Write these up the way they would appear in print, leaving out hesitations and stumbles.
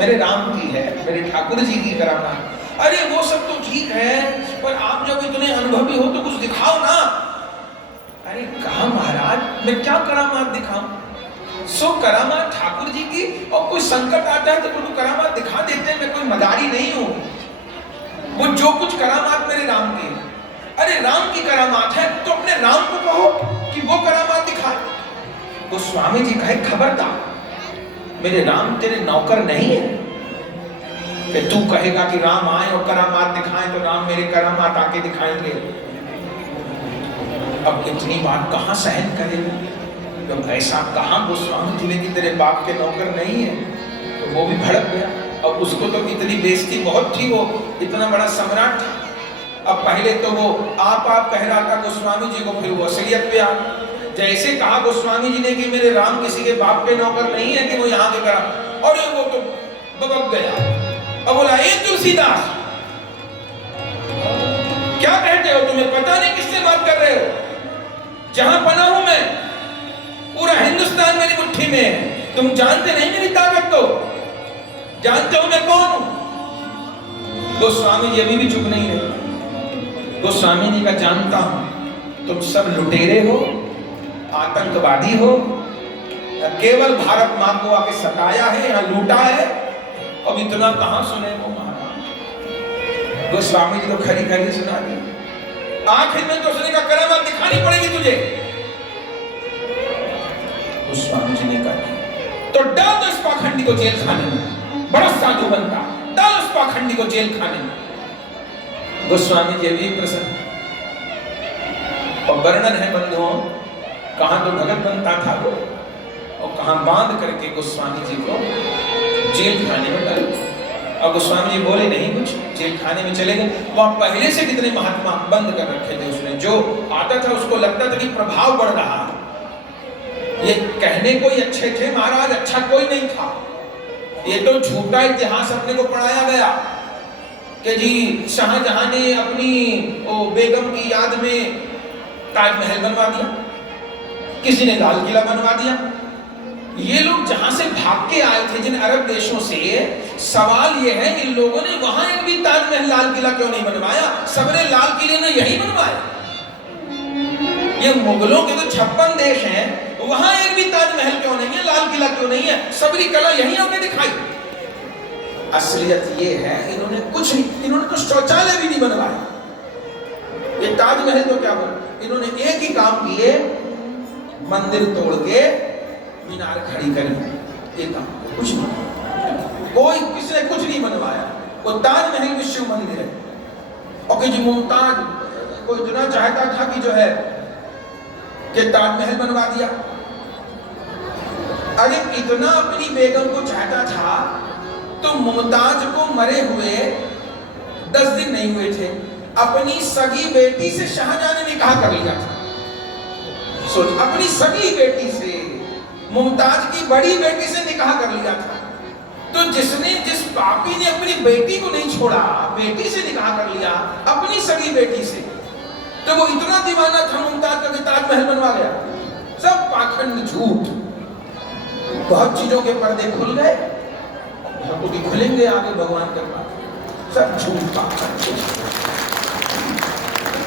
मेरे राम की है, मेरे ठाकुर जी की करामात। अरे वो सब तो ठीक है, पर आप जब इतने अनुभवी हो तो कुछ दिखाओ ना। अरे कहा महाराज मैं क्या करामात दिखाऊं? सो करामात ठाकुर जी की, और कोई संकट आता है तो प्रभु करामात दिखा देते हैं। मैं कोई मदारी नहीं हूं, वो जो कुछ करामात मेरे राम की। अरे राम की करामात है तो अपने राम को कहो कि वो करामात दिखा। वो स्वामी जी कहे खबरदार, मेरे राम तेरे नौकर नहीं है कि तू कहेगा कि राम आए और करामात दिखाएं तो राम मेरे करामात आके दिखाएंगे। अब इतनी बात कहां सहन करेगा? तो ऐसा कहां गोस्वामी जी ने कि तेरे बाप के नौकर नहीं है? तो वो भी भड़क गया। अब उसको तो इतनी बेइज्जती बहुत थी, वो इतना बड़ा सम्राट था। अब पहले तो वो आप कह रहा था गोस्वामी जी को, फिर वो असलियत पे आ। जैसे कहा गोस्वामी जी ने कि मेरे राम किसी के बाप के नौकर नहीं है कि वो यहाँ के करा, और वो तो बबक गया। अब बोला ए तुलसीदास, क्या कहते हो? तुम्हें पता नहीं किससे बात कर रहे हो? जहां बना हूं मैं, पूरा हिंदुस्तान मेरी मुट्ठी में है। तुम जानते नहीं मेरी ताकत को? जानते हो मैं कौन हूं? गोस्वामी जी अभी भी चुप नहीं रहे। गोस्वामी जी का जानता हूं, तुम सब लुटेरे हो, आतंकवादी हो, केवल भारत मां को आके सताया है, यहां लूटा है। अब इतना कहां सुने वो महाराज। गोस्वामी जी तो खरी खरी सुना दी। आखिर में तो उसने का करामात दिखानी पड़ेगी तुझे। गोस्वामी जी ने कहा तो डाल दो इस पाखंडी को जेल खाने में। बड़ा साधु बनता, डाल उस पाखंडी को जेल खाने में। गोस्वामी जी भी प्रसन्न। और वर्णन है बंधुओं, कहां तो भगत बनता था वो, और कहां बांध करके गोस्वामी जी को जेल खाने में डाल। और गोस्वामी जी बोले नहीं कुछ, जेल खाने में चले गए। वहां पहले से कितने महात्मा बंद कर रखे थे उसने। जो आता था उसको लगता था कि प्रभाव बढ़ रहा है। ये कहने कोई अच्छे थे महाराज, अच्छा कोई नहीं था। ये तो झूठा इतिहास अपने को पढ़ाया गया कि जी शाहजहां ने अपनी बेगम की याद में ताजमहल बनवा दिया, किसी ने लाल किला बनवा दिया। ये लोग जहां से भाग के आए थे, जिन अरब देशों से, सवाल ये है इन लोगों ने वहां एक भी ताजमहल लाल किला क्यों नहीं बनवाया? सबने लाल किले ने यही बनवाया। ये मुगलों के तो 56 देश हैं, वहां एक भी ताजमहल क्यों नहीं है, लाल किला क्यों नहीं है? सबरी कला यही हमने दिखाई। असलियत ये है इन्होंने कुछ नहीं, इन्होंने तो शौचालय भी नहीं बनवाया। ये ताजमहल तो क्या बना, इन्होंने एक ही काम किए, मंदिर तोड़ के मीनार खड़ी करी। एक काम, कुछ नहीं, कोई किसी ने कुछ नहीं बनवाया। वो ताजमहल विश्व मंदिर है। और कि जी मुमताज को इतना चाहता था कि जो है कि ताजमहल बनवा दिया। अरे इतना अपनी बेगम को चाहता था तो मुमताज को मरे हुए 10 दिन नहीं हुए थे, अपनी सगी बेटी से शाहजहां ने निकाह कर लिया था। सोच, अपनी सगी बेटी से, मुमताज की बड़ी बेटी से निकाह कर लिया था। तो जिस पापी ने अपनी बेटी को नहीं छोड़ा, बेटी से निकाह कर लिया, अपनी सगी बेटी से, तो वो इतना दीवाना था मुमताज का कि ताजमहल बनवा गया। सब पाखंड, झूठ। बहुत चीजों के पर्दे खुल गए, तो भी खुलेंगे आगे भगवान के पास। सब झूठ पाखंड,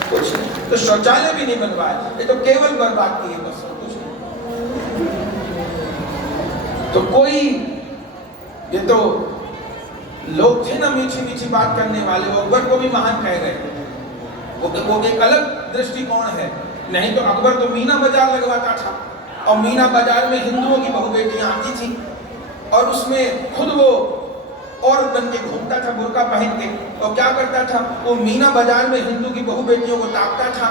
कुछ नहीं। तो शौचालय भी नहीं बनवाया, ये तो केवल बर्बाद किए बस, कुछ नहीं। तो कोई, ये तो लोग थे ना मीठी मीठी बात करने वाले, वो अकबर को भी महान कह गए। वो एक अलग दृष्टिकोण है। नहीं तो अकबर तो मीना बाजार लगवाता था, और मीना बाजार में हिंदुओं की बहु बेटियां आती थी, और उसमें खुद वो औरत बन के घूमता था बुर्का पहन के। और क्या करता था, वो मीना बाजार में हिंदू की बहु बेटियों को ताकता था,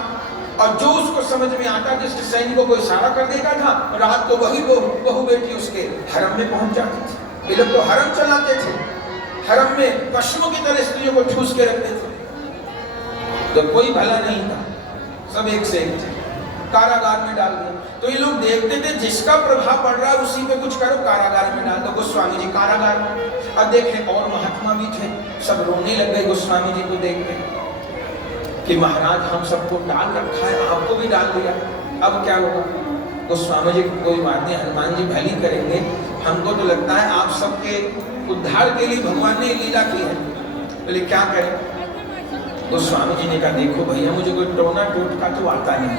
और जो उसको समझ में आता जिसके सैनिकों को इशारा कर देता था, रात को वही बहु बेटी उसके हरम में पहुंच जाती थी। ये लोग तो हरम चलाते थे, हरम में पशुओं की तरह स्त्रियों को ठूस के रखते थे। तो कोई भला नहीं था, सब एक से एक थे। कारागार में डाल दिया। तो ये लोग देखते थे जिसका प्रभाव पड़ रहा है उसी पे कुछ करो, कारागार में डाल दो। गोस्वामी जी कारागार में। अब देखे और महात्मा भी थे, सब रोने लग गए गोस्वामी जी को देख के कि महाराज हम सबको डाल रखा है, आपको भी डाल दिया, अब क्या होगा? गोस्वामी जी कोई बात नहीं, हनुमान जी भली करेंगे, हमको तो लगता है आप सबके उद्धार के लिए भगवान ने लीला की है। बोले क्या करें? गोस्वामी जी ने कहा देखो भैया मुझे कोई टोना टोटका तो आता नहीं,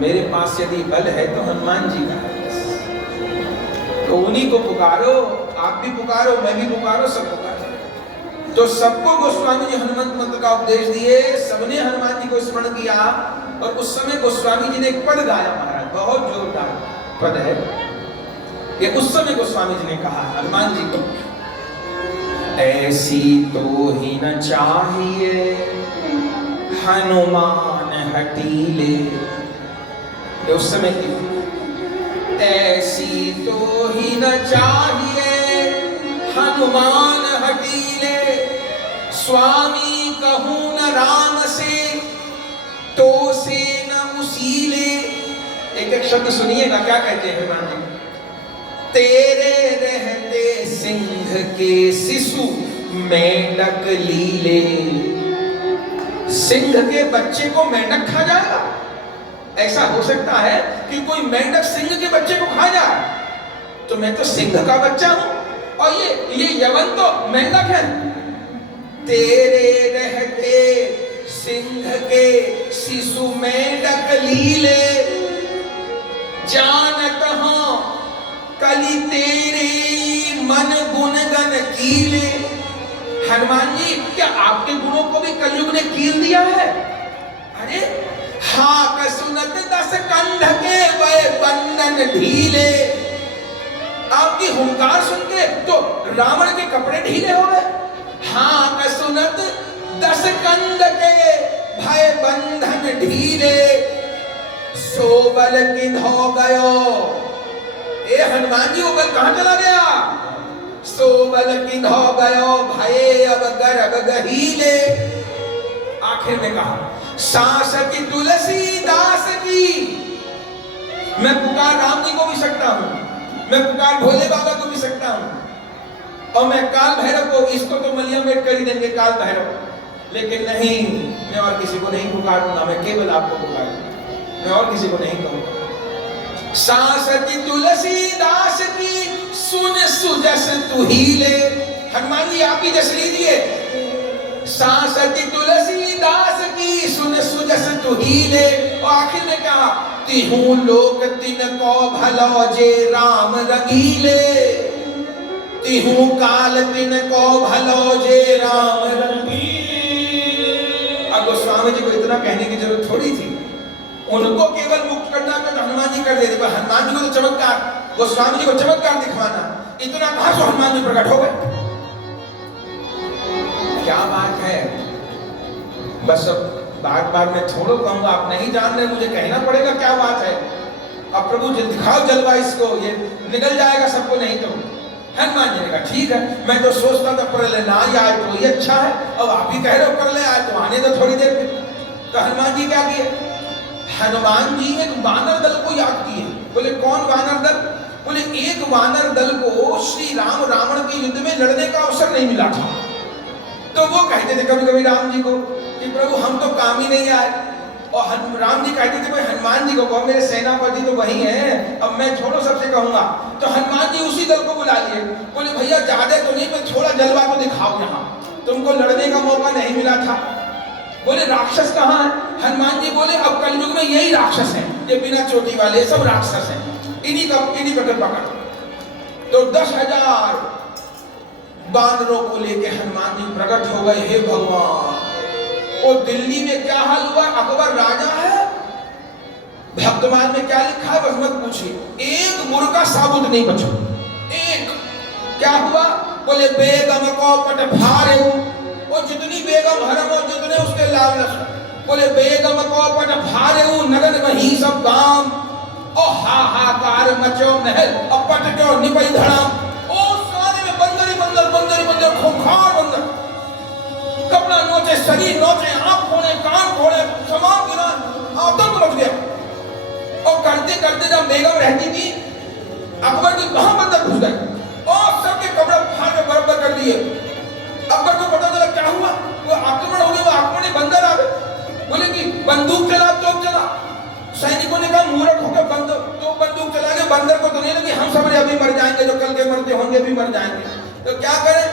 मेरे पास यदि बल है तो हनुमान जी का है, तो उन्हीं को पुकारो, आप भी पुकारो, मैं भी पुकारो, सब पुकारो। तो सबको गोस्वामी जी हनुमंत मंत्र का उपदेश दिए, सबने हनुमान जी को स्मरण किया। और उस समय गोस्वामी जी ने एक पद गाया महाराज, बहुत जोरदार पद है कि उस समय गोस्वामी जी ने कहा हनुमान जी को, ऐसी तो ही न चाहिए हनुमान हटीले। उस समय की ऐसी तो ही न चाहिए हनुमान हटीले, स्वामी कहूं न राम से तो से न उसीले। एक एक शब्द सुनिएगा क्या कहते हैं हनुमान जी। तेरे रहते सिंह के शिशु मेंढक लीले। सिंह के बच्चे को मेंढक खा जाएगा? ऐसा हो सकता है कि कोई मेंढक सिंह के बच्चे को खा जाए? तो मैं तो सिंह का बच्चा हूं और ये यवन तो मेंढक है। तेरे रहते सिंह के शिशु मेंढक लीले, जानत हूं कली तेरे मन गुण गन कीले। हनुमान जी क्या आपके गुणों को भी कलयुग ने कील दिया है? अरे हाँ सुनत दस कंध के वह बंधन ढीले। आपकी हुंकार सुन के तो रावण के कपड़े ढीले हो गए। हाँ सुनत दस कंध के भय बंधन ढीले, सोबल किन्हो गयो। ए हनुमान जी वो बल कहां चला गया? सोबल किन्हो गयो भय अब गर्भ गहीले। आखिर में कहा सास की तुलसीदास की। मैं पुकार राम जी को भी सकता हूं, मैं पुकार भोले बाबा को भी सकता हूं, और मैं काल भैरव को, इसको तो मलिया में कर ही देंगे काल भैरव, लेकिन नहीं, मैं और किसी को नहीं पुकारूंगा, मैं केवल आपको पुकारूंगा, मैं और किसी को नहीं कहूंगा। सासती तुलसीदास की सुन सुजस तू हीले। हनुमान जी आप ही जस लीजिए। सासती तुलसीदास की सुन सुजस तू हीले। और आखिर में कहा तिहू लोक तिन को भलो जे राम रंगीले। तिहू काल तिन को भलो जे राम रंगीले। अब गोस्वामी जी को इतना कहने की जरूरत थोड़ी थी, उनको केवल मुक्त करना तो हनुमान जी कर देते, पर हनुमान जी को तो चमत्कार, गोस्वामी जी को चमत्कार दिखवाना, इतना कहां से हनुमान जी प्रकट हो गए? क्या बात है। बस अब बार बार मैं छोड़ो कहूंगा, आप नहीं जान रहे, मुझे कहना पड़ेगा क्या बात है। अब प्रभु दिखाओ जलवा इसको, ये निकल जाएगा सबको, नहीं तो। हनुमान जी ने कहा ठीक है, मैं तो सोचता था प्रलय ना ही आए तो ही अच्छा है, अब आप ही कह रहे हो प्रलय आए तो आने दो थोड़ी देर में। तो हनुमान जी क्या किए? हनुमान जी एक वानर दल को याद किए। बोले कौन वानर दल? बोले एक वानर दल को श्री राम रावण के युद्ध में लड़ने का अवसर नहीं मिला था, तो वो कहते थे कभी कभी राम जी को कि प्रभु हम तो काम ही नहीं आए, और राम जी कहते थे भाई हनुमान जी को कहो, मेरे सेनापति तो वही हैं, अब मैं छोड़ो सबसे कहूंगा। तो हनुमान जी उसी दल को बुला लिए। बोले भैया ज्यादा तो नहीं, पर थोड़ा जलवा तो दिखाओ, यहाँ तुमको लड़ने का मौका नहीं मिला था। बोले राक्षस कहाँ है? हनुमान जी बोले अब कलयुग में यही राक्षस हैं, ये बिना चोटी वाले सब राक्षस हैं, इन्हीं का पकड़। तो 10,000 बानरों को लेके हनुमान जी प्रकट हो गए। हे भगवान, वो दिल्ली में क्या हाल हुआ? अकबर राजा है, भक्तमान में क्या लिखा है बस मत पूछिए, एक मुर्गा साबुत नहीं बचा। एक क्या हुआ? बोले बेगम को पट फारे, वो जितनी बेगम हरम हो, जितने उसके लालच, बोले बेगम को पट फारे नगन वही सब काम, और हाहाकार मचो महल और पट क्यों निपई धड़ाम। ओ सारे में बंदर ही बंदर, बंदर ही बंदर, खूंखार बंदर, कपड़ा नोचे, शरीर नोचे, आंख फोड़े, कान फोड़े, सामान गिरा, आतंक मच गया। और करते करते जब बेगम रहती थी, अकबर की वहां बंदर घुस गए और सबके कपड़े फाड़ के बराबर कर दिए। अकबर को पता चला क्या हुआ, वो आक्रमण हो गया, वो आक्रमण में बंदर आ गए। बोले कि बंदूक चला, तोप चला। सैनिकों ने कहा मूर्ख होकर बंदूक चला के बंदर को तो नहीं लगी हम सब अभी मर जाएंगे, जो कल के मरते होंगे भी मर जाएंगे, तो क्या करें?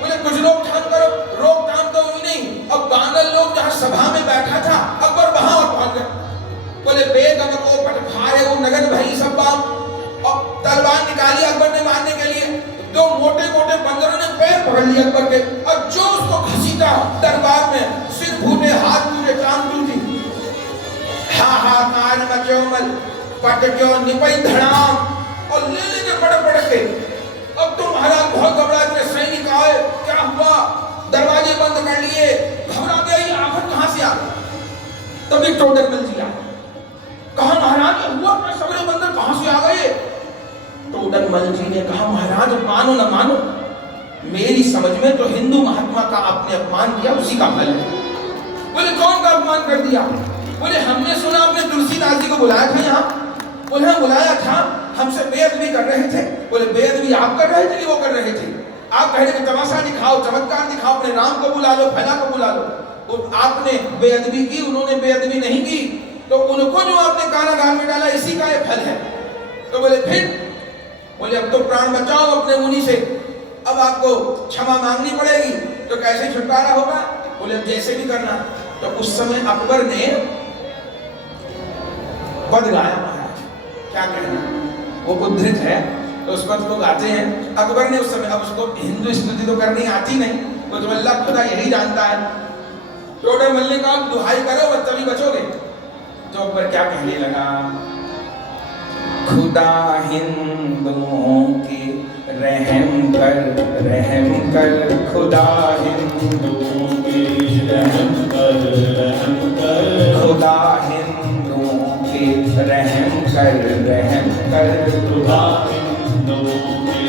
बोले कुछ रोकथाम करो। रोकथाम तो हुई नहीं। अब बानर लोग जहाँ सभा में बैठा था अकबर वहां और पहुंच गए। बोले बेगम को पटफारे वो नगद भई सब बाप। अब तलवार निकाली अकबर ने मारने के लिए, दो मोटे मोटे बंदरों ने पैर पकड़ लिए अकबर के और जो उसको घसीटा दरबार में, सिर फूटे, हाथ टूटे, टांग टूटी, हाहाकार मचो मल, पटक्यो निपई धड़ाम, और ले लेके पड़ के। अब तो महाराज बहुत घबरा गए, सैनिक आए, क्या हुआ? दरवाजे बंद कर लिए, घबरा गया, ये आफत कहां से आ गई? तभी टोडर मल जी आए, कहा महाराज ये हुआ क्या? सगरे बंदर कहां से आ गए? टोडर मल जी ने कहा महाराज मानो न मानो, मेरी समझ में तो हिंदू महात्मा का आपने अपमान किया, उसी का फल है। बोले कौन का अपमान कर दिया? बोले हमने सुना आपने तुलसीदास जी को बुलाया था यहाँ। बोले हाँ बुलाया था, हमसे बेअदबी कर रहे थे। बोले बेअदबी आप कर रहे थे कि वो कर रहे थे? आप कह रहे थे तमाशा दिखाओ, चमत्कार दिखाओ, अपने राम को बुला लो, फला को बुला लो। और आपने बेअदबी की, उन्होंने बेअदबी नहीं की, तो उनको जो आपने कारागार में डाला इसी का ये फल है। तो बोले फिर? बोले अब तो प्राण बचाओ अपने मुनि से, अब आपको क्षमा मांगनी पड़ेगी। तो कैसे छुटकारा होगा? बोले जैसे भी करना। तो उस समय अकबर ने पद गाया महाराज, क्या कहना, वो उद्धृत है तो उस पद को गाते हैं। अकबर ने उस समय, अब उसको हिंदू स्तुति तो करनी आती नहीं, वो तो अल्लाह खुदा यही जानता है। टोडर मल ने कहा दुहाई करो और तभी बचोगे। तो अकबर क्या कहने लगा, खुदा हिंदुओं के रहम कर, रहम कर, खुदा हिंदुओं के रहम कर, रहम कर, खुदा हिंदुओं के रहम कर, रहम कर, खुदा हिंदुओं के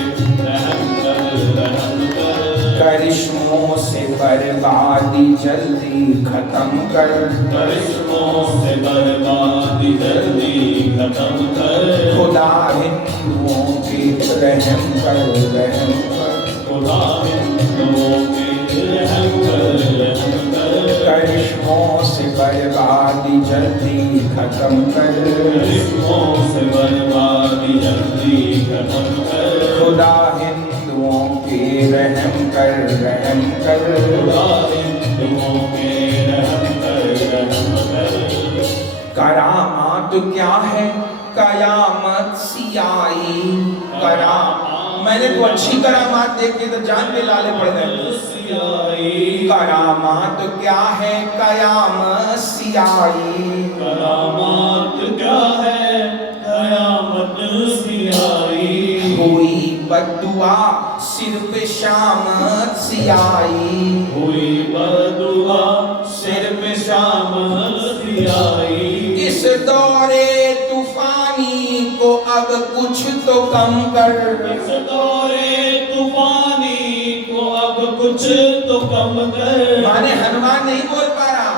रहम कर, रहम कर, करिश्मों से बर्बादी जल्दी खत्म कर, करिश्मों से बर्बादी जल्दी खत्म कर, खुदा हिंदुओं के रहम कर, रहम कर, खुदा हिंदुओं के रहम कर, रहम कर, करिश्मों से बर्बादी जल्दी खत्म कर, करिश्मों से बर्बादी जल्दी खत्म कर, खुदा हिंदुओं के रहम कर, रहम कर, खुदा हिंदुओं के रहम कर, रहम कर। करामात क्या है? कयामत सियाई, मैंने तो अच्छी करामात देखी तो जान के लाले पड़ गए। करामात क्या है? कयामत सियाई, करामात क्या है? कयामत सियाई, हुई बद्दुआ सिर पे शामत सियाई, हुई बद्दुआ सिर पे शामत सियाई, इस दौरे तूफानी को अब कुछ तो कम कर, इस दौरे तूफानी को अब कुछ तो कम कर। माने हनुमान नहीं बोल पा रहा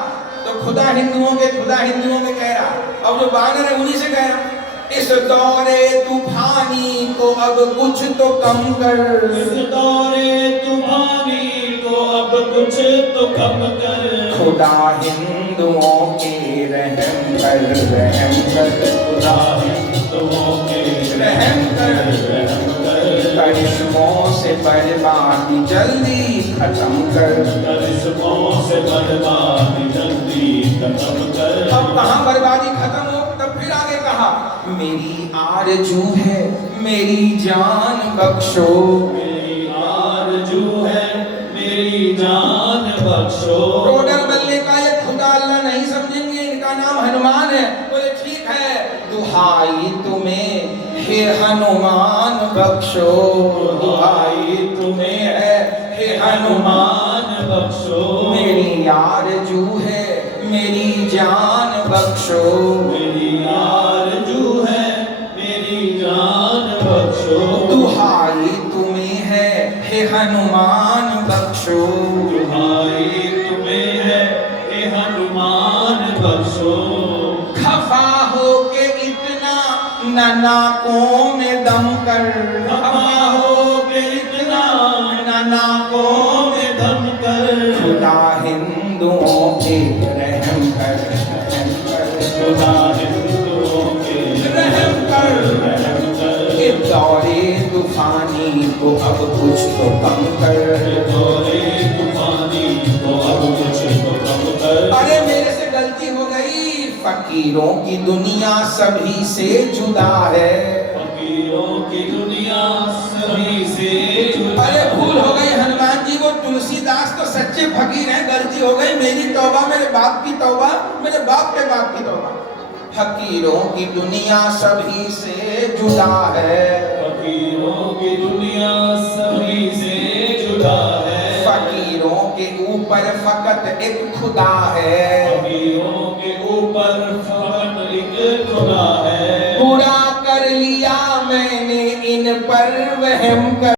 तो खुदा हिंदुओं के कह रहा, अब जो बानर है उन्हीं से कह रहा, इस दौरे तूफानी को अब कुछ तो कम कर, इस दौरे तूफानी को अब कुछ तो कम कर, खुदा हिंदुओं के रहम कर, रहम कर, खुदा हिंदुओं के रहम कर, रहम कर, करिश्मों से बर्बादी जल्दी खत्म कर, करिश्मों से बर्बादी जल्दी खत्म कर। अब कहाँ बर्बादी खत्म हो? तब फिर आगे कहा मेरी आरज़ू है मेरी जान बख्शो, मेरी आरज़ू है मेरी जान बख्शो। टोडर मल ने कहा ये खुदा अल्लाह नहीं समझेंगे, इनका नाम हनुमान है। बोले ठीक है, दुहाई तुम्हें हे हनुमान बख्शो, दुहाई तुम्हें है हे हनुमान बख्शो, मेरी आरज़ू है मेरी जान बख्शो, मेरी आरज़ू है मेरी जान बख्शो, दुहाई तुम्हें है हे हनुमान बख्शो, दुहाई तुम्हें है हे हनुमान बख्शो, खफा हो के इतना न नाकों में दम कर, खफा हो के इतना न नाकों में दम कर, खुदा हिंदुओं के रहम कर, रहम कर, खुदा हिंदुओं के रहम कर, रहम तो कम कर। दौरे तूफानी तो अब कुछ तो कम कर। अरे मेरे से गलती हो गई, फकीरों की दुनिया सभी से जुदा है। फकीरों की दुनिया सभी से जुदा अरे है। भूल हो गई हनुमान जी, वो तुलसीदास तो सच्चे फकीर हैं, गलती हो गई मेरी तौबा, मेरे बाप की तौबा, मेरे बाप के बाप की तौबा। फकीरों की दुनिया सभी से जुदा है। फकीरों की दुनिया सभी से जुदा है। फकीरों के ऊपर फकत एक खुदा है। फकीरों के ऊपर फकत एक खुदा है। पूरा कर लिया मैंने इन पर वहम कर।